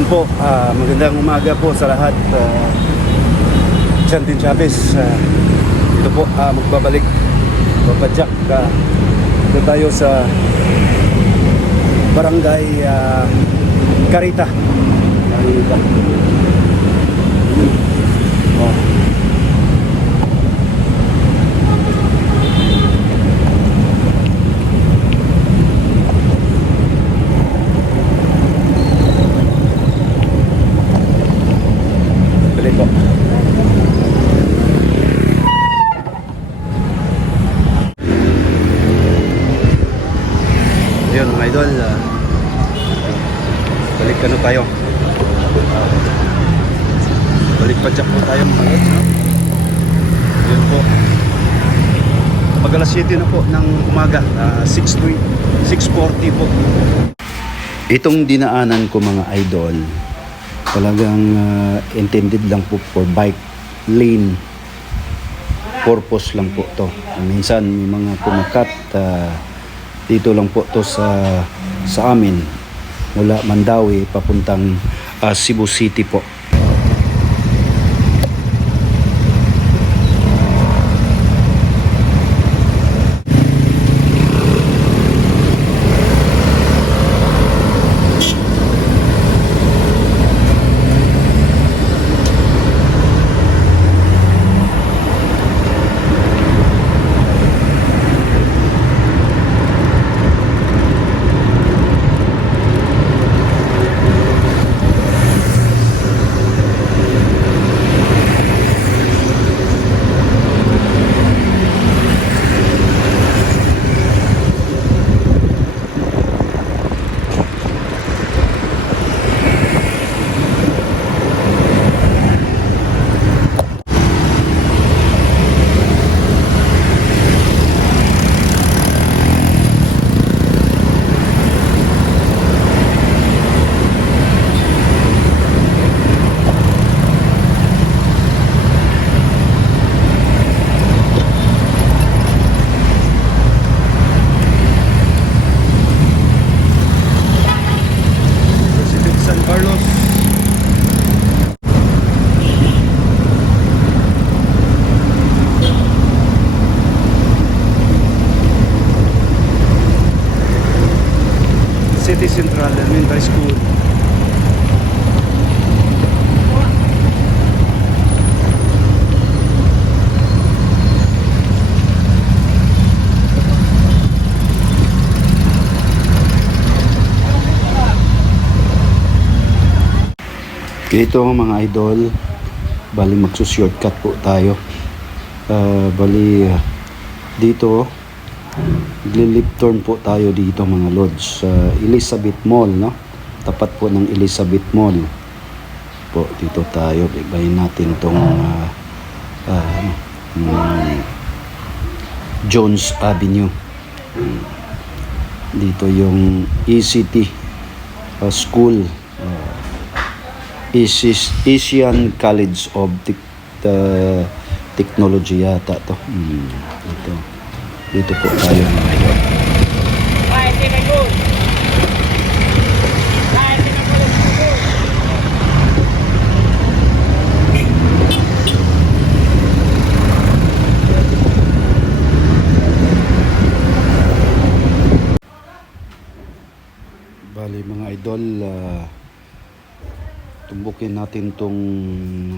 Yun po, magandang umaga po sa lahat. Chantin Chavez, ito po, magbabalik papadyak. Ito tayo sa Barangay Carita. Oh. Balik po. Ayun mga idol, balik ano tayo, balik padyak po tayo mga idol, no? Ayun po, mag alas 7 na po ng umaga, 6:40 po. Itong dinaanan ko mga idol, talagang intended lang po for bike lane purpose lang po to. Minsan may mga kumakat, dito lang po to sa amin mula Mandawi papuntang Cebu City po. City Central Elementary School. Ito mga idol, bali magsushortcut po tayo. Dito lip turn po tayo dito mga lods sa Elizabeth Mall, no? Tapat po ng Elizabeth Mall po. Dito tayo, ibayin natin tong Jones Avenue. Dito yung ECT School, Asian College of Technology yata to. Dito po tayo mga idol. Bali mga idol, tumbukin natin tong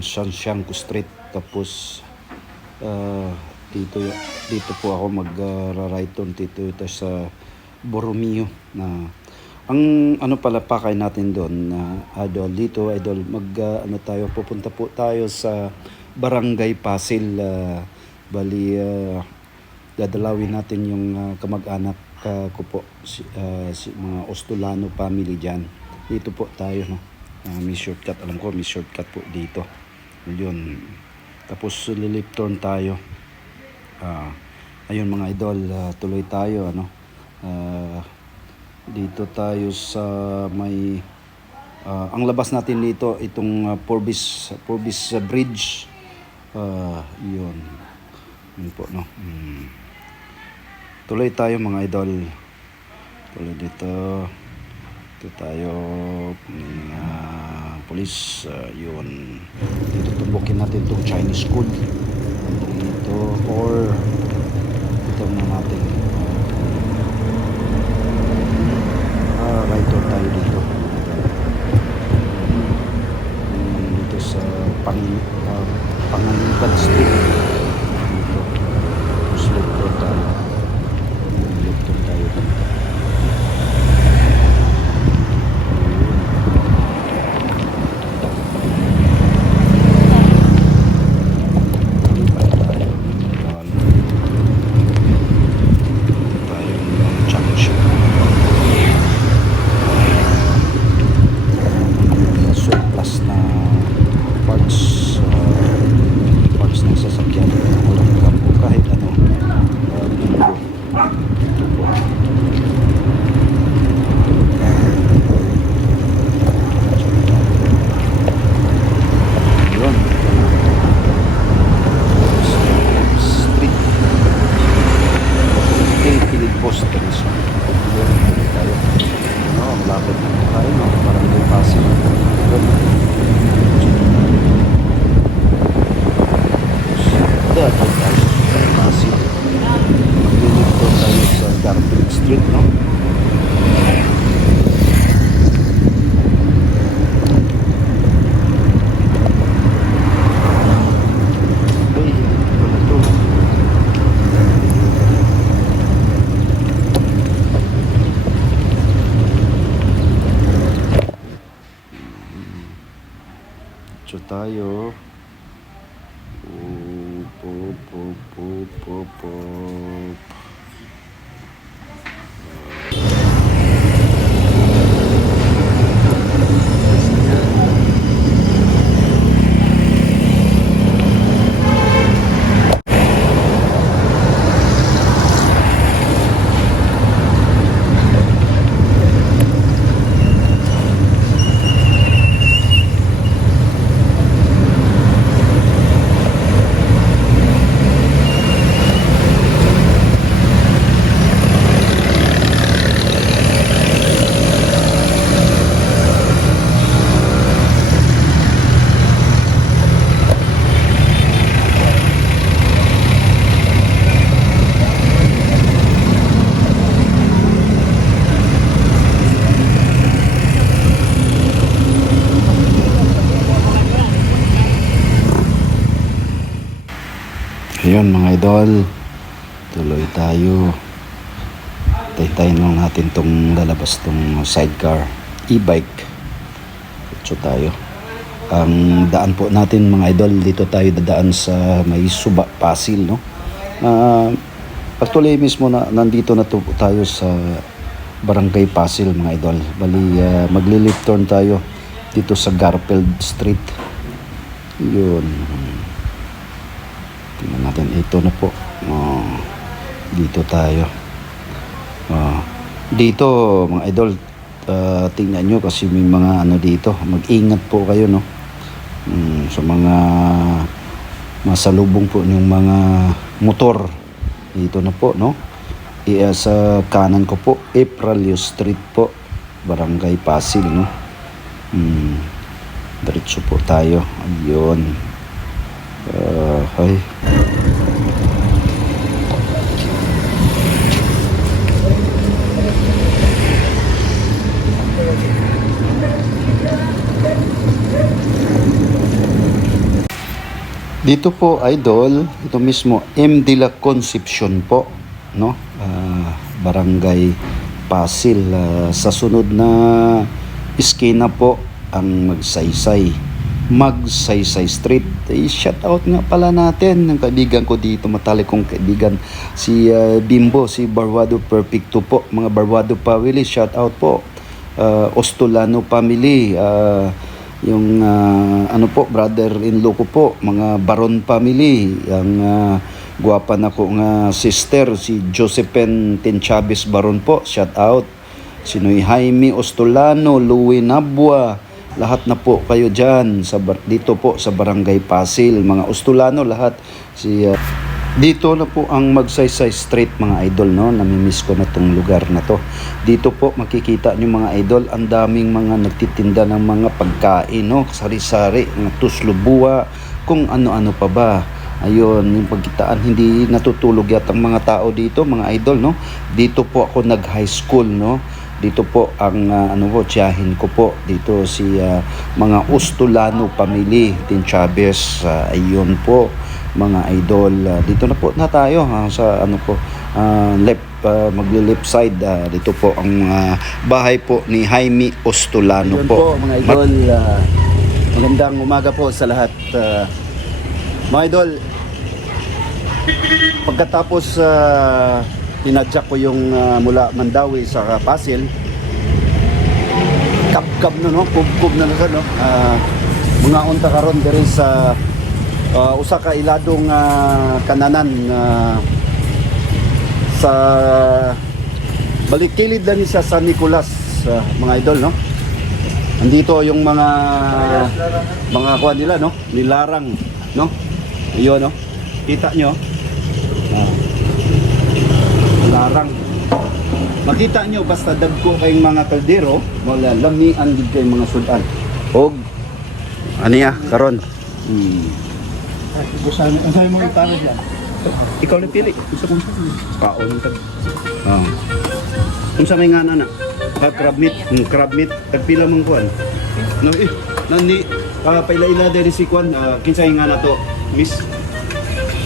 Santiago Street, tapos dito po ako mag-right on dito sa Borromeo. Na ang ano pala pakay natin doon na idol, dito idol, pupunta po tayo sa Barangay Pasil. Bali dadalawin natin yung kamag-anak ko po, si mga Ostolano family dyan. Dito po tayo, no? May shortcut, alam ko may shortcut po dito. Yun, tapos lilip turn tayo. Ayun mga idol, tuloy tayo, ano? Dito tayo sa may ang labas natin dito, itong Forbis Bridge. Yun po, no? Tuloy tayo mga idol. Tuloy dito. Ito tayo. Police. Yun. Dito tumbukin natin itong Chinese school. Dito or dito na natin. Right on tayo dito. Dito sa Panganiban Street. Dito. Tapos left on tayo. Left on tayo dito. Lapit na tayo, no? Parang may Pasig. Dapat tayo sa Pasig. Maglilito tayo sa Garfield Street, no? Ay, hindi pala to. Tayo. Ayun mga idol, tuloy tayo. Tayo lang natin tong lalabas tong sidecar e-bike. Diretso tayo. Ang daan po natin mga idol, dito tayo dadaan sa may Suba, Pasil, no? Actually mismo nandito na tayo sa Barangay Pasil mga idol. Bali magli-left turn tayo dito sa Garfield Street. Yun. Tingnan natin, ito na po. Dito tayo. Dito mga idol, tingnan nyo kasi may mga ano dito. Mag-ingat po kayo, no? Sa mga masalubong po yung mga motor. Dito na po, no? Sa kanan ko po, Apralio Street po, Barangay Pasil, no? Diretso po tayo. Ayun. Ay. Dito po idol, ito mismo M. de la Concepcion po, no? Barangay Pasil. Sa sunod na iskina po ang Magsaysay Street. Shout out nga pala natin ng kaibigan ko dito, matalik kong kaibigan si Bimbo, si Barwado Perfecto po, mga Barwado family, shout out po. Ostolano family, yung ano po, brother-in-law ko po, mga Baron family, ang guwapa na ko nga sister, si Josephine Tenchabes Baron po, shout out. Sinoy Jaime Ostolano, Louie Nabua, lahat na po kayo dyan dito po sa Barangay Pasil, mga Ostolano lahat. Si Dito na po ang Magsaysay Street mga idol, no? Namimiss ko na tong lugar na to. Dito po makikita niyo mga idol, ang daming mga nagtitinda ng mga pagkain, no? Sari-sari, mga tuslubua, kung ano-ano pa ba. Ayun, yung pagkitaan, hindi natutulog yata ang mga tao dito mga idol, no? Dito po ako nag-high school, no? Dito po ang tiyahin ko po dito si mga Ustolano family, Tin Chavez. Ayun po mga idol, dito na po na tayo sa left, magli-left side. Dito po ang bahay po ni Jaime Ustolano. Ayun po mga idol, magandang umaga po sa lahat. Mga idol, pagkatapos tinadyak ko yung mula Mandawi sa Pasig, kab no, kub na sa no, mga unta karon diri sa usa ka iladong kananan sa balikilid lang sa San Nicolas, mga idol, no. Andito yung mga kuha nila, no, nilarang, no. Iyon, no, kita nyo, larang. Makita nyo basta dagko kayong mga kaldero, wala lamian gid kay mga sudan. Og aniya karon. Busan, ano mo italo diyan? Ikaw na pili. Gusto kong paon tag. Unsa may ngana na? Crab meat, tagpila mong kuan. No nani paila-ila diri si kuan, kinsay ngana to, Miss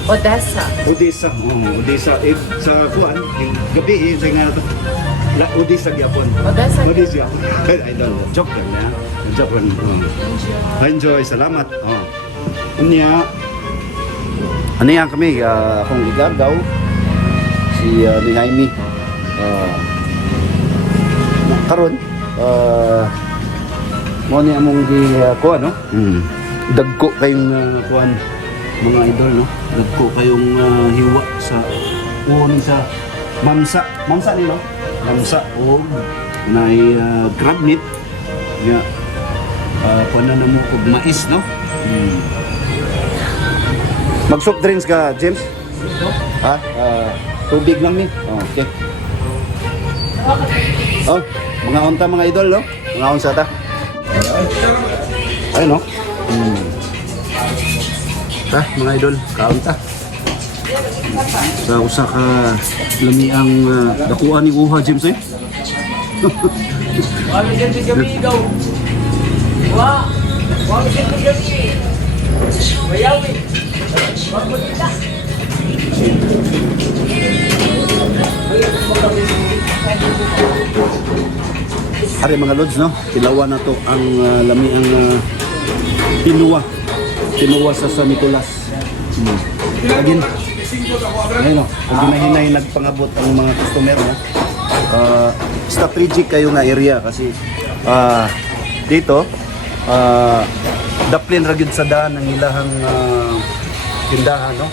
Odessa. Odessa. Odessa sa kuan, gabi sa ngana to. La Odessa gyapon. Odessa. Odessa. I don't know. Joke lang na. Joke lang. Enjoy. Salamat. Unya ano yan kami, akong igagaw si ni Jaime karon mo ni among gi kuan, no. Dagko kayong kuan mga idol, no. Dagko kayong hiwa sa uon sa mamsa ni, no. Mamsa o nay crab meat nga kuan na mo og mais, no. Mag-soft drinks ka, James? Ha? Tubig lang ni. Okay. Mga unta mga idol, no? Mga unsa ta? Ayun, no? Mga idol, kaunta. Sa usa ka lami ang dakuan ni Uha, James, eh? Wala diyan si kami daw. Wala diyan si kami. Mayawi. Hari mga lods, no? Tilawan na to ang lami ang pinuwa sa San Nicolas. Again, ayun, no? Ang ginahinay nagpangabot ang mga customer, no? Strategic kayo nga area kasi dito daplin ra gyud sa daan ang ilahang tindahan, no.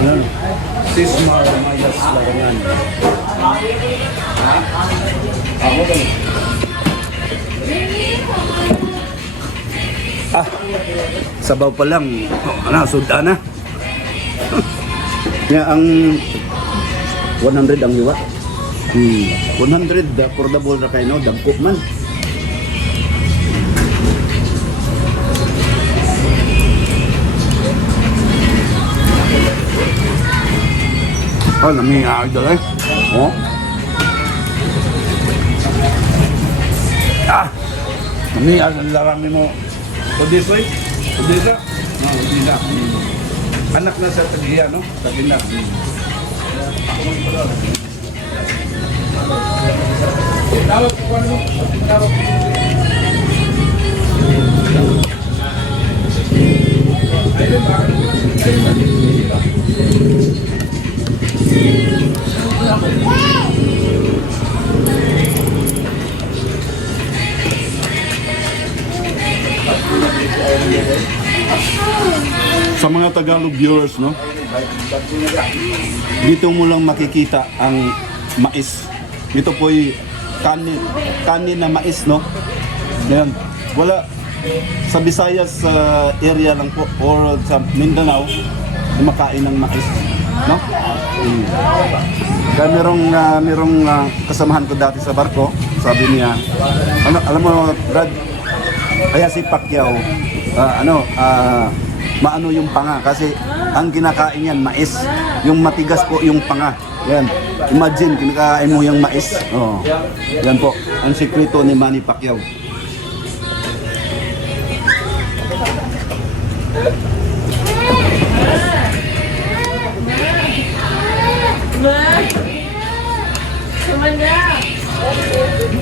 Ano? Sismar Mayas Larangan. Ako ba? Sabaw pa lang. Suda na. Nga ang 100 ang liwa. 100 affordable ra kay, no, dagko man. Lami nga idol, eh. Lami ang larang mo. Odessa, eh. Odessa. Odessa. Anak na sa Tagiya, no? Tagina. Tawag ko ano? Tawag. Sa mga Tagalog viewers, no? Dito mo lang makikita ang mais. Ito po'y kanin na mais, no? Yan. sa Visayas area lang po or sa Mindanao kumakain ng mais, no? Kaya merong kasamahan ko dati sa barko, sabi niya, alam mo Brad, kaya si Pacquiao maano yung panga kasi ang kinakain yan mais, yung matigas po yung panga. Yan. Imagine kinakain mo yung mais. Oh. Yan po ang sikreto ni Manny Pacquiao.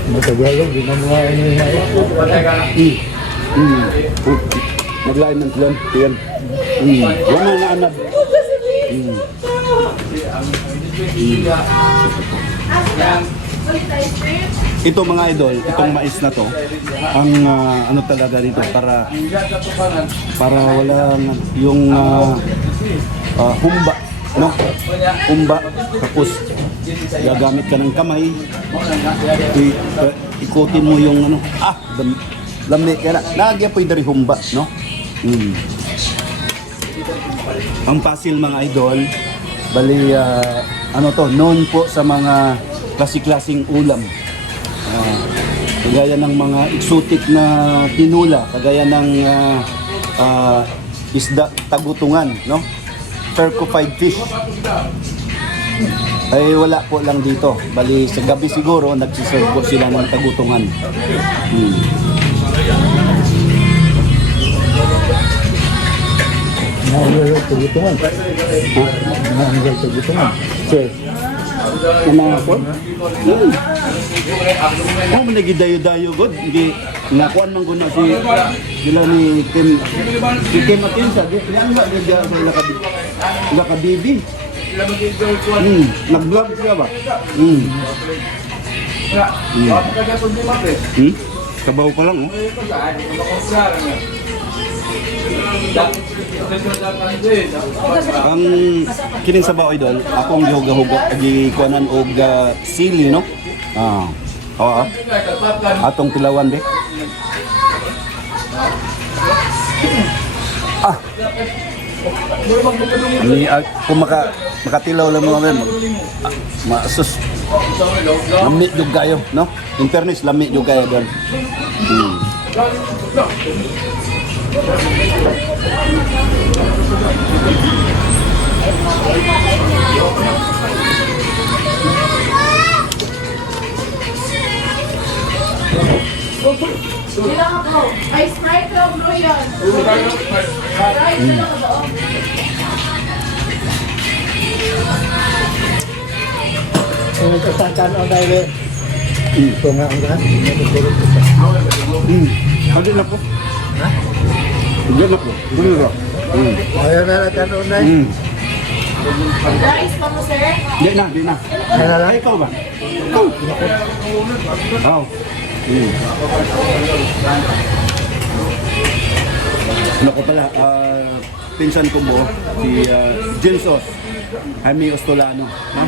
Matagalog, di na mga ano yung Maglain ng tulon. Yan. Yan ang naanap. Ito mga idol, itong mais na to, ang ano talaga dito para walang yung humba, no? Humba, tapos gagamit ka ng kamay, ikutin mo yung ano, lamni kaya nagya po dari humba, no? Ang pasil mga idol, bali ano to, known po sa mga klase-klaseng ulam. Kagaya ng mga exotic na tinula, kagaya ng isda tagutungan, no? Certified fish. Ay wala po lang dito. Bali sa gabi siguro nagsiserve po sila ng tagutungan. Nahanggal tugutungan. Nahanggal tugutungan. Sir. Mga po? Oh, managidayo-dayo god. Hindi nakuan man guna sila ni Tim Atinsa. Yan ba dia sa lakabibi. Nag-vlog siya ba? Kabaw pa lang, oh. Ang kining sa bao idol, akong gihuga-huga gikuanan og sili, no? Oo. Atong tilawan be. Ani kung makatilaw lang mga men, maasus. Lamit jud kayo, no? In fairness, lamit jud kayo doon. Ay, Sprite lang, bro, yan. Sprite lang ba? Kung nagkasakan o dahil ito nga ang lahat. Hindi na po. Ha? Hindi na po. Hindi na. Ayaw na natin o dahil. Rice pa mo, sir? Hindi na. Ay, ikaw ba? Ikaw. Oo. Ano ko pala, pinsan ko mo, si Jinsos, Jaime Ostolano. Ha?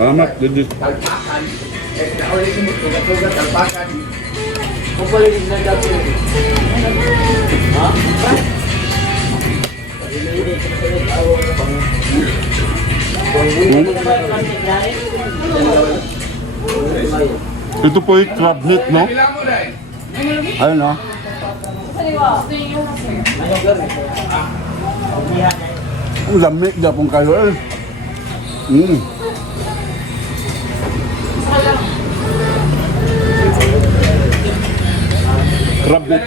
Amat, dito. Ito po yung crab meat, no? Ayun, no? Ang lamig na pong kayo, eh. Crab meat.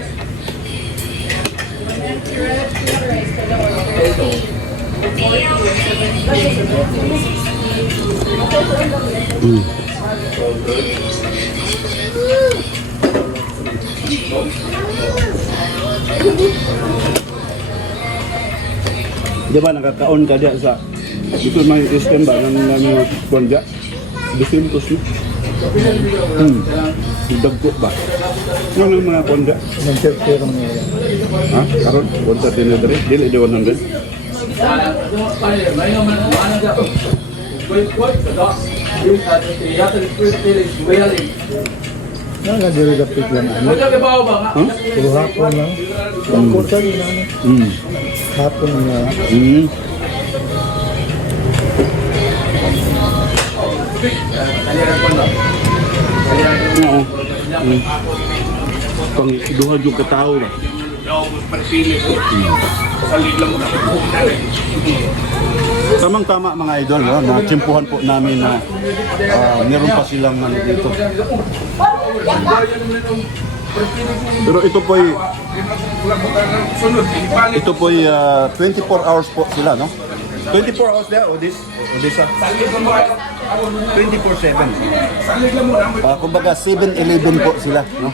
Di ba nakakaon ka diyan sa Ito may system ba ng kuwanda? Disimtos mo. Dagko ba? Ano yung mga kuwanda? Nag-share mo yan. Ha? Karon, 130 na dali? Dili, di 100? Yan nga diri dapit lang. Ha? Puro hapon lang. Ang kota yun lang. Hapon na. Oo. Pang duha yung katao ba? Tamang-tama mga idol, no? Natsimpuhan po namin na meron pa silang ano dito. Pero ito po ay 24 hours po sila, no? 24 hours there, Odessa. 24/7. Kumbaga 7-Eleven po sila, no?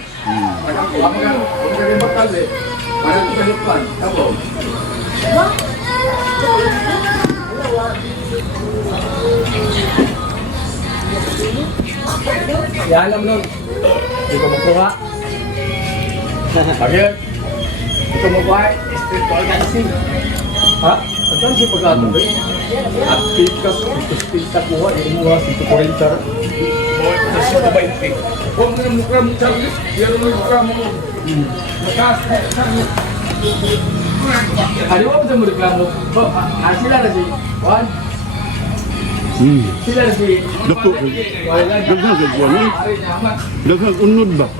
Yan lang nun. Hindi ko makuha. Bakit? Hindi ko makuha. Street ball dancing. Ha? Saan siya pagkatabi? At pikas, pikas kuha. Hindi mo ha, 140. Huwag mo na mukha mo Charles. Pero mo mukha mo. Makas. Ano ba sa mo reklamo? Sila na si Juan. Sila na si Dako, daghang gagawin eh. Daghang unod ba?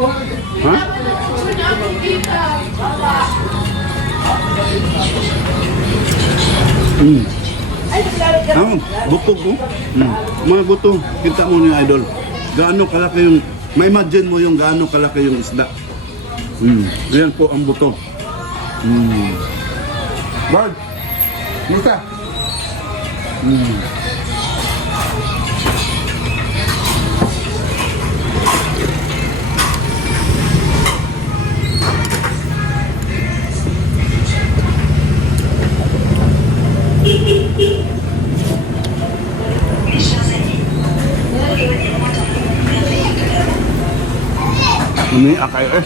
Ha? Butog mo. Mga butog, kita mo ni idol. Gaano kalaki yung, ma-imagine mo yung gaano kalaki yung isda. Yan po ang buto. Bard, musta? Ini akay eh.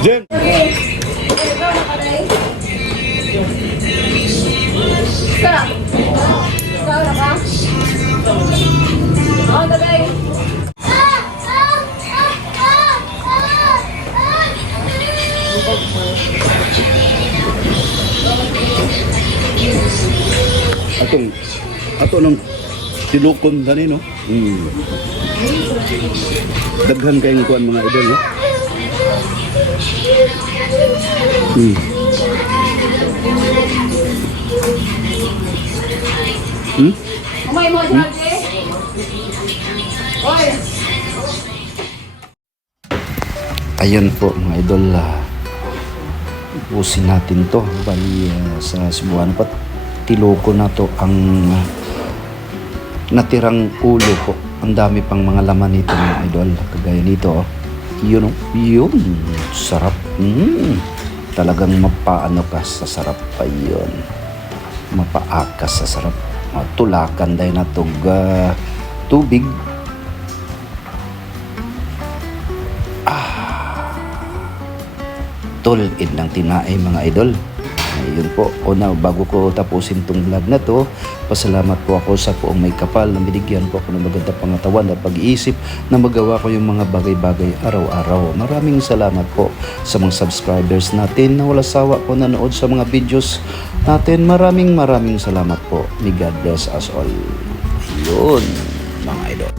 Jen. Ato nang tilukon tani no. Daghan kayong kuan mga idol no. Umay mo, Jorge. Oy. Ayun po mga idol, ubusin natin to. Bali sa Cebuano pat tiloko na to ang natirang ulo po. Ang dami pang mga laman nito mga idol. Kagaya nito, yun, sarap. Talagang mapaano ka sa sarap pa yun. Mapaakas sa sarap. Tulakan dahil na tubig. Tulid ng tinaay mga idol. Ayun po, bago ko tapusin tong vlog na to, pasalamat po ako sa poong may kapal na binigyan po ako ng magandang pangatawan at pag-iisip na magawa ko yung mga bagay-bagay araw-araw. Maraming salamat po sa mga subscribers natin na wala sawa po nanood sa mga videos natin. Maraming salamat po. May God bless us all. Yun, mga idol.